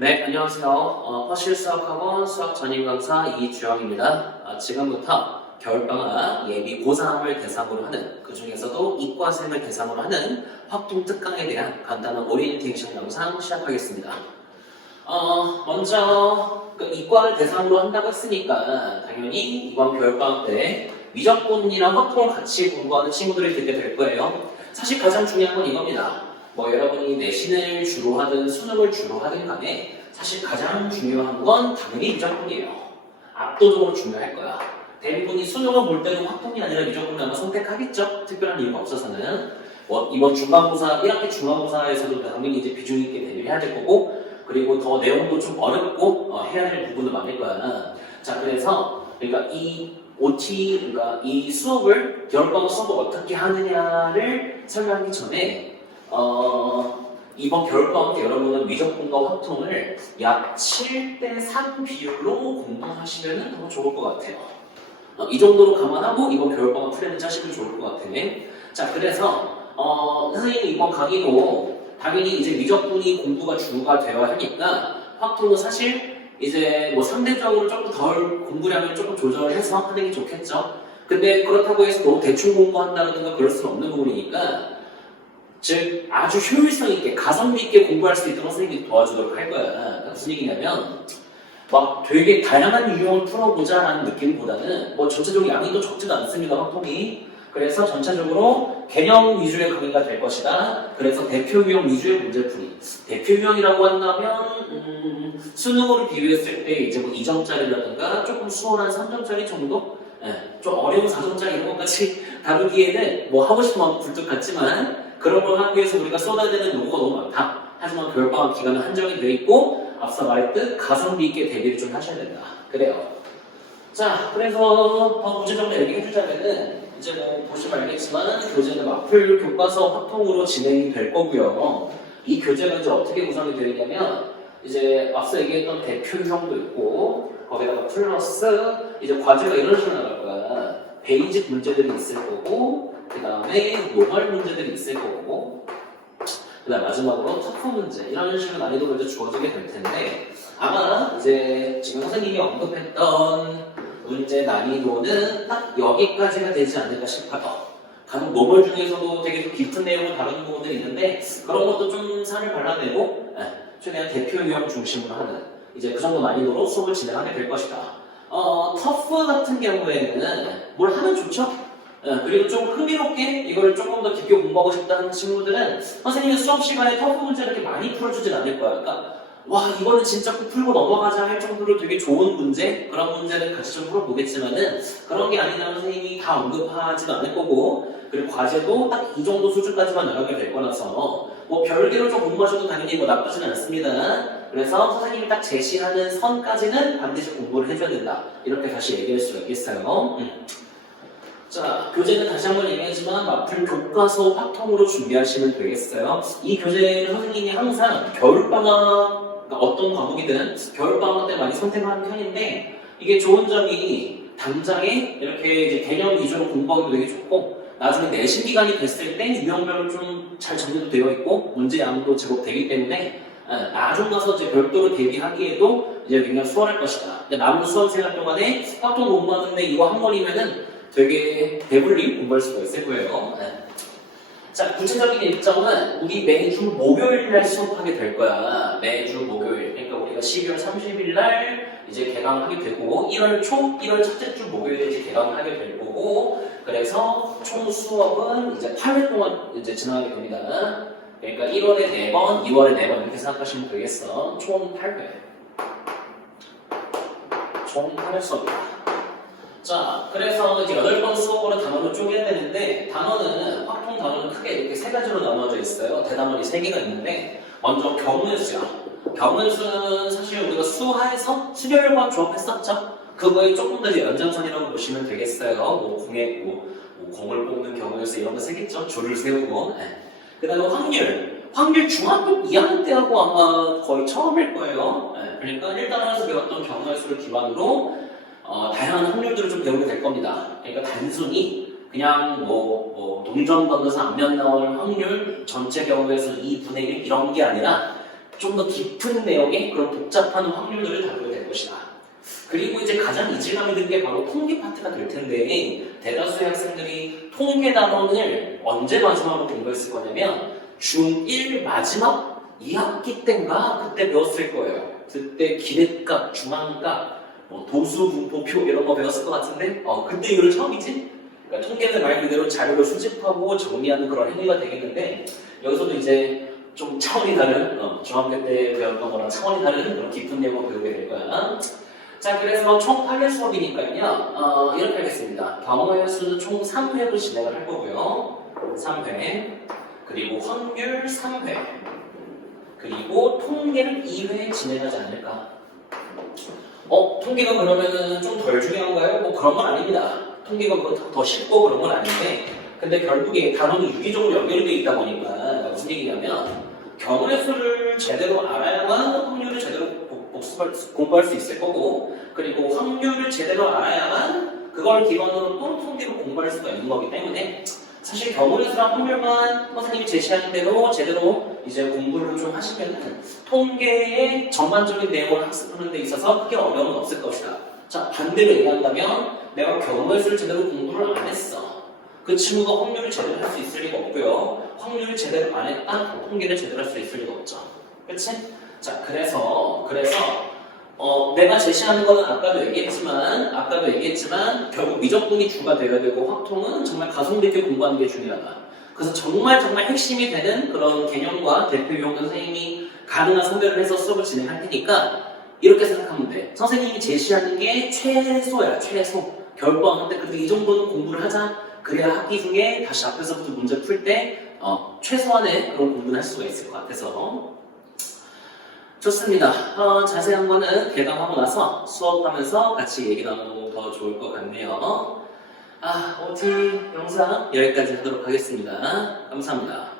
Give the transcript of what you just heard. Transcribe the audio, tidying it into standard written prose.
네, 안녕하세요. 퍼실 수학학원 수학 전임 강사 이주영입니다. 지금부터 겨울방학 예비 고3을 대상으로 하는, 그 중에서도 이과생을 대상으로 하는 확통 특강에 대한 간단한 오리엔테이션 영상 시작하겠습니다. 먼저 이과를 대상으로 한다고 했으니까 당연히 이번 겨울방학 때 미적분이랑 확통을 같이 공부하는 친구들이 되게 될 거예요. 사실 가장 중요한 건 이겁니다. 여러분이 내신을 주로 하든 수능을 주로 하든 간에 사실 가장 중요한 건 당연히 미적분이에요. 압도적으로 중요할 거야. 대부분이 수능을 볼 때는 확통이 아니라 미적분을 아마 선택하겠죠? 특별한 이유가 없어서는. 이번 중간고사, 1학기 중간고사에서도 당연히 이제 비중 있게 대비를 해야 될 거고, 그리고 더 내용도 좀 어렵고 해야 할 부분도 많을 거야. 자, 그래서 그러니까 이 OT, 그러니까 이 수업을 겨울방학 수업을 어떻게 하느냐를 설명하기 전에 이번 겨울방학 때 여러분은 미적분과 확통을 약 7대3 비율로 공부하시면 더 좋을 것 같아요. 이 정도로 감안하고 이번 겨울방학 플랜을 짜시면 좋을 것 같아요. 자, 그래서 선생님이 이번 강의도 당연히 이제 미적분이 공부가 주가 되어야 하니까 확통은 사실 이제 상대적으로 조금 덜 공부량을 조금 조절해서 하는 게 좋겠죠. 근데 그렇다고 해서 너무 대충 공부한다든가 그럴 수는 없는 부분이니까, 즉 아주 효율성 있게 가성비 있게 공부할 수 있도록 선생님이 도와주도록 할 거야. 그러니까 무슨 얘기냐면 되게 다양한 유형을 풀어보자라는 느낌보다는 전체적으로 양이 적지도 않습니다, 확통이. 그래서 전체적으로 개념 위주의 강의가 될 것이다. 그래서 대표 유형 위주의 문제풀이. 대표 유형이라고 한다면 수능으로 비교했을 때 이제 2점짜리라든가 조금 수월한 3점짜리 정도? 좀 어려운 4점짜리 이런 것까지 다루기에는 하고 싶은 마음 굴뚝 같지만, 그런 걸 하기 위해서 우리가 쏟아야 되는 노고가 너무 많다. 하지만 겨울방학 기간은 한정이 되어 있고, 앞서 말했듯 가성비 있게 대비를 좀 하셔야 된다. 그래요. 자, 그래서 더 구체적으로 얘기해주자면은 이제 보시면 알겠지만 교재는 마플 교과서 확통으로 진행이 될 거고요. 이 교재가 이제 어떻게 구성이 되느냐면 이제 앞서 얘기했던 대표 유형도 있고, 거기다가 플러스 이제 과제가 이런 식으로 나갈 거야. 베이직 문제들이 있을 거고, 그 다음에 노멀 문제들이 있을 거고, 그 다음 마지막으로 터프 문제, 이런 식으로 난이도가 이제 주어지게 될 텐데, 아마 이제 지금 선생님이 언급했던 문제 난이도는 딱 여기까지가 되지 않을까 싶어요. 간혹 노멀 중에서도 되게 좀 깊은 내용을 다루는 부분들이 있는데, 그런 것도 좀 살을 발라내고 최대한 대표 유형 중심으로 하는 이제 그 정도 난이도로 수업을 진행하게 될 것이다. 터프 같은 경우에는 뭘 하면 좋죠? 그리고 좀 흥미롭게 이걸 조금 더 깊게 공부하고 싶다는 친구들은 선생님이 수업 시간에 터프 문제를 이렇게 많이 풀어주진 않을 거야. 그러니까 이거는 진짜 꼭 풀고 넘어가자 할 정도로 되게 좋은 문제, 그런 문제를 같이 좀 풀어보겠지만은, 그런 게 아니라면 선생님이 다 언급하지도 않을 거고, 그리고 과제도 딱 이 정도 수준까지만 나가게 될 거라서 별개로 좀 공부하셔도 당연히 나쁘지는 않습니다. 그래서 선생님이 딱 제시하는 선까지는 반드시 공부를 해줘야 된다, 이렇게 다시 얘기할 수가 있겠어요. 자, 교재는 다시 한번 얘기하지만 마플 교과서 확통으로 준비하시면 되겠어요. 이 교재를 선생님이 항상 겨울방학, 어떤 과목이든 겨울방학 때 많이 선택하는 편인데, 이게 좋은 점이 당장에 이렇게 이제 개념 위주로 공부하기도 되게 좋고, 나중에 내신 기간이 됐을 때 유형별로 좀 잘 정리도 되어 있고 문제 양도 제법 되기 때문에 나중 가서 이제 별도로 대비하기에도 이제 굉장히 수월할 것이다. 남은 수험 생활 동안에 확통 공부하는데 이거 한 번이면은 되게 배불리 공부할 수가 있을 거예요. 자, 구체적인 일정은 우리 매주 목요일날 수업하게 될 거야. 매주 목요일. 그러니까 우리가 12월 30일 날 이제 개강하게 되고, 1월 초, 1월 첫째 주 목요일에 이제 개강을 하게 될 거고, 그래서 총 수업은 이제 8회 동안 이제 진행하게 됩니다. 그러니까 1월에 4번, 2월에 4번 이렇게 생각하시면 되겠어. 총 8회. 총 8회 수업이다. 자, 그래서 이제 8번 수업으로 단어를 쪼개야 되는데, 단어는 확통 단어는 크게 이렇게 3가지로 나눠져 있어요. 대단원이 3개가 있는데, 먼저 경우수야. 경우수는 사실 우리가 수하에서 수열과 조합했었죠. 그거에 조금 더 연장선이라고 보시면 되겠어요. 공을 뽑는 경우에서 이런 거 쓰겠죠. 줄을 세우고. 그 다음에 확률 중학교 2학년 때하고 아마 거의 처음일 거예요. 그러니까 1단원에서 배웠던 경우의 수를 기반으로 다양한 확률들을 좀 배우게 될 겁니다. 그러니까 단순히 그냥 동전 건너서 앞면 나올 확률 전체 경우에서 2분의 1 이런 게 아니라 좀 더 깊은 내용의 그런 복잡한 확률들을 다루게 될 것이다. 그리고 이제 가장 이질감이 든 게 바로 통계 파트가 될 텐데 대다수의 학생들이 통계 단원을 언제 마지막으로 공부했을 거냐면 중1 마지막 2학기 때인가 그때 배웠을 거예요. 그때 기대값, 중앙값, 뭐 도수, 분포표 이런 거 배웠을 것 같은데 그때 이후로 처음이지? 그러니까 통계는 말 그대로 자료를 수집하고 정리하는 그런 행위가 되겠는데 여기서도 이제 좀 차원이 다른 중학교 때 배웠던 거랑 차원이 다른 그런 깊은 내용을 배우게 될 거야. 자, 그래서 총 8회 수업이니까요. 이렇게 하겠습니다. 경우의 수는 총 3회로 진행을 할 거고요. 3회, 그리고 확률 3회, 그리고 통계를 2회 진행하지 않을까? 통계가 그러면은 좀 덜 중요한가요? 뭐 그런 건 아닙니다. 통계가 더 쉽고 그런 건 아닌데, 근데 결국에 단원이 유기적으로 연결되어 있다 보니까 무슨 얘기냐면 경우의 수를 제대로 알아야만 확률을 제대로 공부할 수 있을 거고, 그리고 확률을 제대로 알아야만 그걸 기반으로 또 통계로 공부할 수가 있는 거기 때문에 사실 경우의 수랑 확률만 선생님이 제시하는 대로 제대로 이제 공부를 좀 하시면 통계의 전반적인 내용을 학습하는 데 있어서 크게 어려움은 없을 것이다. 자, 반대로 얘기한다면 내가 경우의 수를 제대로 공부를 안 했어. 그 친구가 확률을 제대로 할 수 있을 리가 없고요. 확률을 제대로 안 했다? 통계를 제대로 할 수 있을 리가 없죠. 그치? 자, 그래서 내가 제시하는 거는 아까도 얘기했지만 결국 미적분이 주가 되어야 되고 확통은 정말 가성비 있게 공부하는 게 중요하다. 그래서 정말 핵심이 되는 그런 개념과 대표 유형과 선생님이 가능한 선별을 해서 수업을 진행할 테니까 이렇게 생각하면 돼. 선생님이 제시하는 게 최소야, 최소. 겨울방학 때 그래도 이 정도는 공부를 하자. 그래야 학기 중에 다시 앞에서부터 문제 풀 때 최소한의 그런 공부를 할 수가 있을 것 같아서 좋습니다. 자세한 거는 개강하고 나서 수업하면서 같이 얘기 나누면 더 좋을 것 같네요. OT 영상 여기까지 하도록 하겠습니다. 감사합니다.